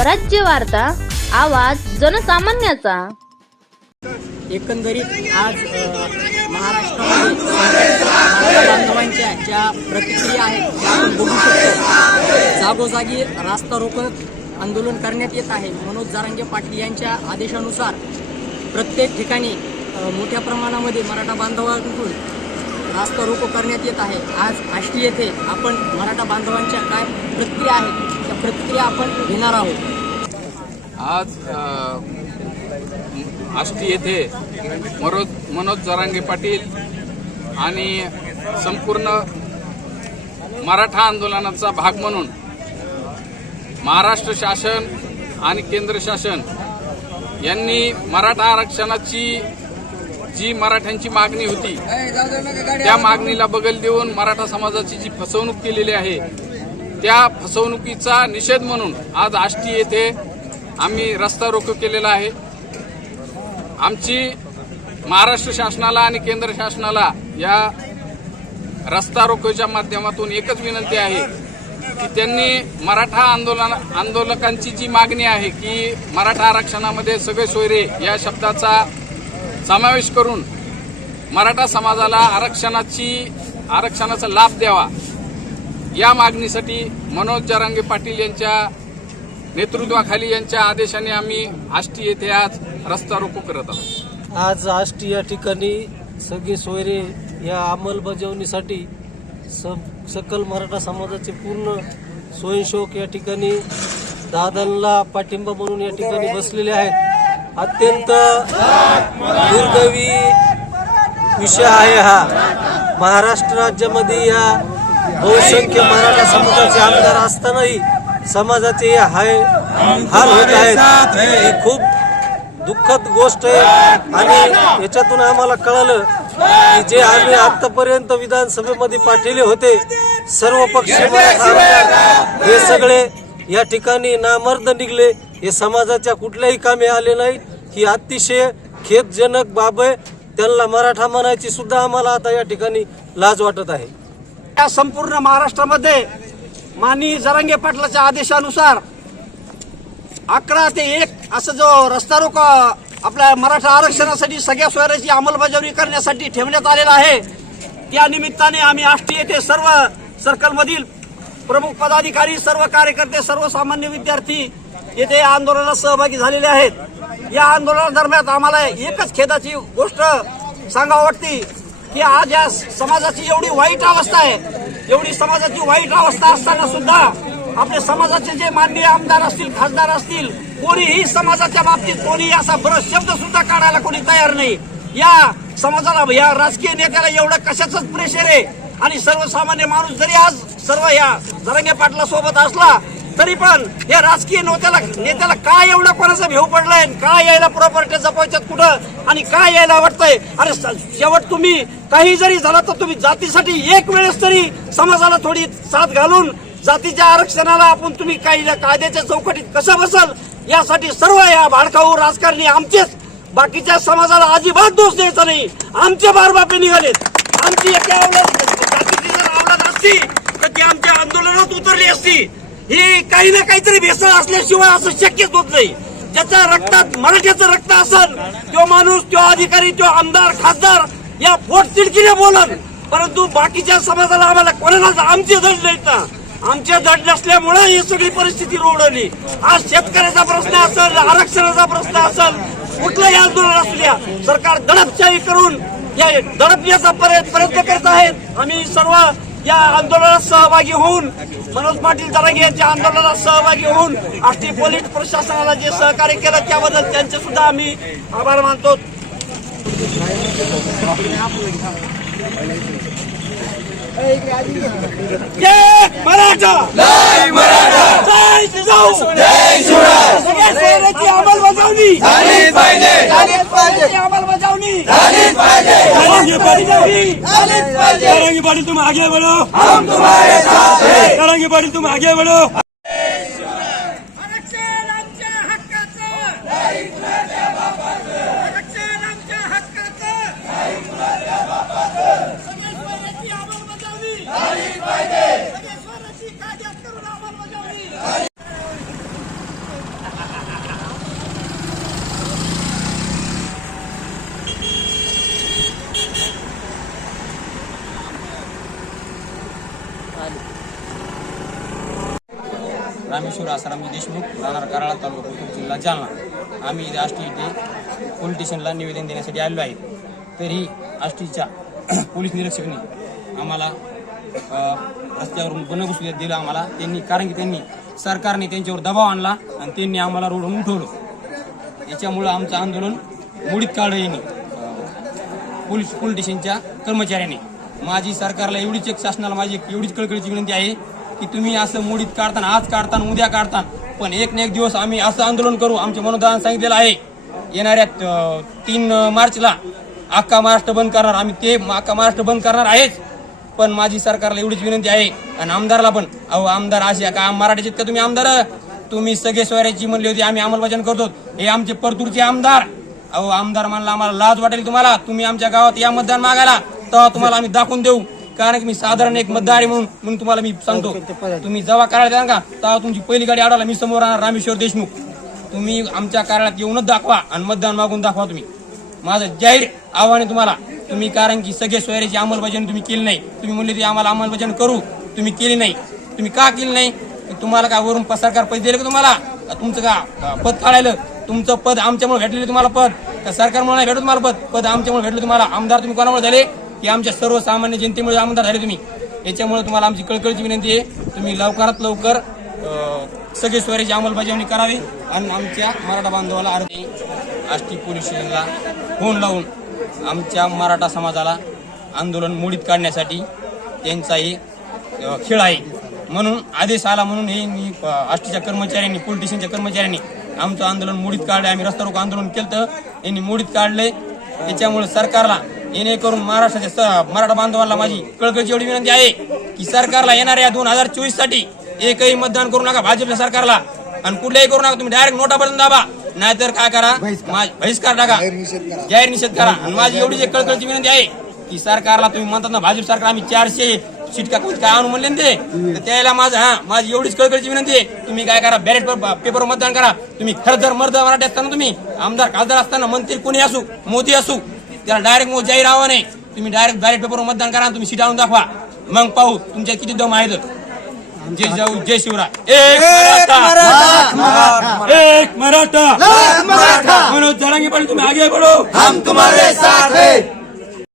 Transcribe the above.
स्वराज्य वार्ता आवाज जनसामान्याचा. एकंदरीत आज महाराष्ट्रामध्ये मराठा बांधवांच्या ज्या प्रतिक्रिया आहेत त्या आपण बघू शकतो. जागोजागी रास्ता रोको आंदोलन करण्यात येत आहे. मनोज जारांगे पाटील यांच्या आदेशानुसार प्रत्येक ठिकाणी मोठ्या प्रमाणामध्ये मराठा बांधवांकडून रास्ता रोको करण्यात येत आहे. आज आष्टी येथे आपण मराठा बांधवांच्या काय प्रतिक्रिया आहेत प्रतिक्रिया आपण घेणार आहोत. आज आष्टी येथे मनोज मनोज जरांगे पाटील आणि संपूर्ण मराठा आंदोलनाचा भाग म्हणून महाराष्ट्र शासन आणि केंद्र शासन यांनी मराठा आरक्षणाची जी मराठ्यांची मागणी होती त्या मागणीला बगल देऊन मराठा समाजाची जी फसवणूक केलेली आहे त्या फसवणुकीचा निषेध म्हणून आज आष्टी येथे आम्ही रस्ता रोको केलेला आहे. आमची महाराष्ट्र शासनाला आणि केंद्र शासनाला या रस्ता रोकोच्या माध्यमातून एकच विनंती आहे की त्यांनी मराठा आंदोलन आंदोलकांची जी मागणी आहे की मराठा आरक्षणामध्ये सगळे सोयरे या शब्दाचा समावेश करून मराठा समाजाला आरक्षणाची आरक्षणाचा लाभ द्यावा. या मागणीसाठी मनोज जरांगे पाटील यांच्या नेतृत्वाखाली यांच्या आदेशाने आम्ही आष्टी येथे आज रस्ता रोको करत आहोत. आज आष्टी या ठिकाणी सगळे सोयरे या अंमलबजावणीसाठी स सकल मराठा समाजाचे पूर्ण स्वयंसेवक या ठिकाणी दादांना पाठिंबा म्हणून या ठिकाणी बसलेले आहेत. अत्यंत दुर्दैवी विषय आहे हा. महाराष्ट्र राज्यामध्ये या हो, बहुसंख्य मराठा समाजाचे आमदार असतानाही समाजाचे हे हाय हाल होत आहेत. ही खूप दुःखद गोष्ट आहे. आणि याच्यातून आम्हाला कळालं की जे आम्ही आतापर्यंत विधानसभेमध्ये पाठवले होते सर्व पक्ष हे सगळे या ठिकाणी नामर्द निघले. हे समाजाच्या कुठल्याही कामे आले नाही. ही अतिशय खेदजनक बाब आहे. त्यांना मराठा म्हणायची सुद्धा आम्हाला आता या ठिकाणी लाज वाटत आहे. या संपूर्ण महाराष्ट्रामध्ये माननीय जरांगे पाटलाच्या आदेशानुसार अकरा ते एक असं जो रस्ता रोको आपल्या मराठा आरक्षणासाठी सगळ्या सोयऱ्याची अंमलबजावणी करण्यासाठी ठेवण्यात आलेला आहे. त्या निमित्ताने आम्ही आष्टी येथे सर्व सर्कलमधील प्रमुख पदाधिकारी सर्व कार्यकर्ते सर्वसामान्य विद्यार्थी येथे या आंदोलनात सहभागी झालेले आहेत. या आंदोलनादरम्यान आम्हाला एकच खेदाची गोष्ट सांगावं वाटते. की आज या समाजाची एवढी वाईट अवस्था आहे. एवढी समाजाची वाईट अवस्था असताना सुद्धा आपले समाजाचे जे माननीय आमदार असतील खासदार असतील कोणीही समाजाच्या बाबतीत कोणी असा बरं शब्द सुद्धा काढायला कोणी तयार नाही. या समाजाला या राजकीय नेत्याला एवढं कशाच प्रेशर आहे? आणि सर्वसामान्य माणूस जरी आज सर्व या जरंगे पाटला सोबत असला तरी पण हे राजकीय नेत्याला नेत्याला काय एवढा कोणाचं भेव पडलाय काय यायला प्रॉपर्टी जपायच्यात कुठं आणि काय यायला वाटतंय अरे शेवट तुम्ही काही जरी झाला तर तुम्ही जातीसाठी एक वेळेस तरी समाजाला थोडी साथ घालून जातीच्या आरक्षणाला आपण तुम्ही काही कायद्याच्या चौकटीत कसं बसल यासाठी सर्व या भाडकाऊ राजकारणी आमचेच. बाकीच्या समाजाला अजिबात दोष द्यायचा नाही. आमचे बारबापे निघालेत. आमची एका अवलाद जातीची जर आवडत असती तर ती आमच्या आंदोलनात उतरली असती. ही काही ना काहीतरी भेसळ असल्याशिवाय असं शक्यच होत नाही. ज्याच्या रक्तात मराठ्याचं रक्त असल तो माणूस तो अधिकारी तो आमदार खासदार या पोट चिडकीने बोलन. परंतु बाकीच्या समाजाला आम्हाला कोणालाच आमचे धड नाहीत ना. आमचे धड नसल्यामुळे ही सगळी परिस्थिती रोडवली आज शेतकऱ्याचा प्रश्न असेल आरक्षणाचा प्रश्न असेल कुठलंही आंदोलन असू द्या सरकार दडपशाही करून या दडपण्याचा प्रयत्न करत आहेत. आम्ही सर्व या आंदोलनात सहभागी होऊन मनोज पाटील जरांगे यांच्या आंदोलनात सहभागी होऊन आष्टी पोलीस प्रशासनाला जे सहकार्य केलं त्याबद्दल त्यांचे सुद्धा आम्ही आभार मानतो. मराठा! अंमलबजावणी! अंमलबजावणी! झालीच पाहिजे झालीच पाहिजे करेंगे पाटिल तुम आगे बढ़ो हम तुम्हारे साथ हैं करेंगे पाटिल तुम आगे बढ़ो रामेश्वर आसाराम देशमुख राहणार कराळा तालुका कोथरूड जिल्हा जालना. आम्ही आष्टी इथे पोलीस स्टेशनला निवेदन देण्यासाठी आलेलो आहे. तरी आष्टीच्या पोलीस निरीक्षकांनी आम्हाला रस्त्यावरून गुन्हा घुसले दिला आम्हाला. त्यांनी कारण की त्यांनी सरकारने त्यांच्यावर दबाव आणला आणि त्यांनी आम्हाला रोडवरून उठवलं. याच्यामुळं आमचं आंदोलन मुडीत काढलं पोलीस पोलीस स्टेशनच्या कर्मचाऱ्याने. माझी सरकारला एवढीच एक शासनाला माझी एवढीच कळकळीची विनंती आहे की तुम्ही असं मोडीत काढताना आज काढताना उद्या काढताना. पण एक ना एक दिवस आम्ही असं आंदोलन करू आमच्या मनोदान सांगितलेलं आहे. येणाऱ्या तीन मार्चला अख्खा महाराष्ट्र बंद करणार. आम्ही ते अख्खा महाराष्ट्र बंद करणार आहेच. पण माझी सरकारला एवढीच विनंती आहे आणि आमदारला पण. अहो आमदार असे का? मराठीचे का तुम्ही आमदार. तुम्ही सगळे स्वराची म्हणली होती आम्ही अंमलबजावणी करतो. हे आमचे परतूरचे आमदार. अहो आमदार म्हणला आम्हाला लाज वाटेल तुम्हाला. तुम्ही आमच्या गावात या मतदान मागायला. तेव्हा तुम्हाला आम्ही दाखवून देऊ. कारण की मी साधारण एक मतदार म्हणून म्हणून तुम्हाला मी सांगतो. तुम्ही जेव्हा करायला द्या का तेव्हा तुमची पहिली गाडी अडवला मी समोर राहणार रामेश्वर देशमुख. तुम्ही आमच्या कार्यालयात येऊनच दाखवा आणि मतदान मागून दाखवा तुम्ही. माझं जाहीर आव्हान आहे तुम्हाला. तुम्ही कारण की सगळे सोयऱ्याची अंमलबजावणी तुम्ही केली नाही. तुम्ही म्हणले ते आम्हाला अंमलबजावणी करू. तुम्ही केली नाही. तुम्ही का केली नाही? तुम्हाला काय वरून सरकार पैसे दिले का तुम्हाला? का तुमचं का का पद काढायला? तुमचं पद आमच्यामुळे भेटलेलं तुम्हाला पद. का सरकारमुळे नाही भेटत तुम्हाला पद? पद आमच्यामुळे भेटलं तुम्हाला. आमदार तुम्ही कोणामुळे झाले? की आमच्या सर्वसामान्य जनतेमुळे आमदार झाले तुम्ही. याच्यामुळे तुम्हाला आमची कळकळीची विनंती आहे. तुम्ही लवकरात लवकर सगळे सोयऱ्याची अंमलबजावणी करावी आणि आमच्या मराठा बांधवाला अर्धी आष्टी पोलीस स्टेशनला फोन लावून आमच्या मराठा समाजाला आंदोलन मोडीत काढण्यासाठी त्यांचाही खेळ आहे. म्हणून आदेश आला म्हणून हे मी आष्टीच्या कर्मचाऱ्यांनी पोलीस स्टेशनच्या कर्मचाऱ्यांनी आमचं आंदोलन मोडीत काढलं. आम्ही रस्ता रोको आंदोलन केलं तर यांनी मोडीत काढले. त्याच्यामुळे सरकारला येणे करून महाराष्ट्राच्या मराठा बांधवांना माझी कळकळीची एवढी विनंती आहे की सरकारला येणाऱ्या दोन हजार चोवीससाठी एकही मतदान करू नका भाजपच्या सरकारला. आणि कुठल्याही करू नका तुम्ही डायरेक्ट नोटा बटन दाबा. नाहीतर काय करा? बहिष्कार. टाका. जाहीर निषेध करा. आणि माझी एवढीच एक कळकळीची विनंती आहे की सरकारला तुम्ही म्हणतात ना भाजप सरकार आम्ही चारशे सीट का काय आणून म्हणले ते? तर त्याला माझं हा माझी एवढीच कळकळीची विनंती आहे. तुम्ही काय करा बॅलेट पेपर मतदान करा. तुम्ही खरं जर मर्द मराठी असताना तुम्ही आमदार खासदार असताना मंत्री कोणी असू मोदी असू त्याला डायरेक्ट मग जाहीर आव्हान आहे तुम्ही डायरेक्ट बॅलेट पेपर मतदान करा तुम्ही सीट आणून दाखवा. मग पाहू तुमच्या किती दम आहेत. जय जाऊ जय शिवराय. एक मराठा. एक मराठा. मनोज जरांगे पाटील तुम्ही आगे बढ़ो हम तुम्हारे साथ हैं.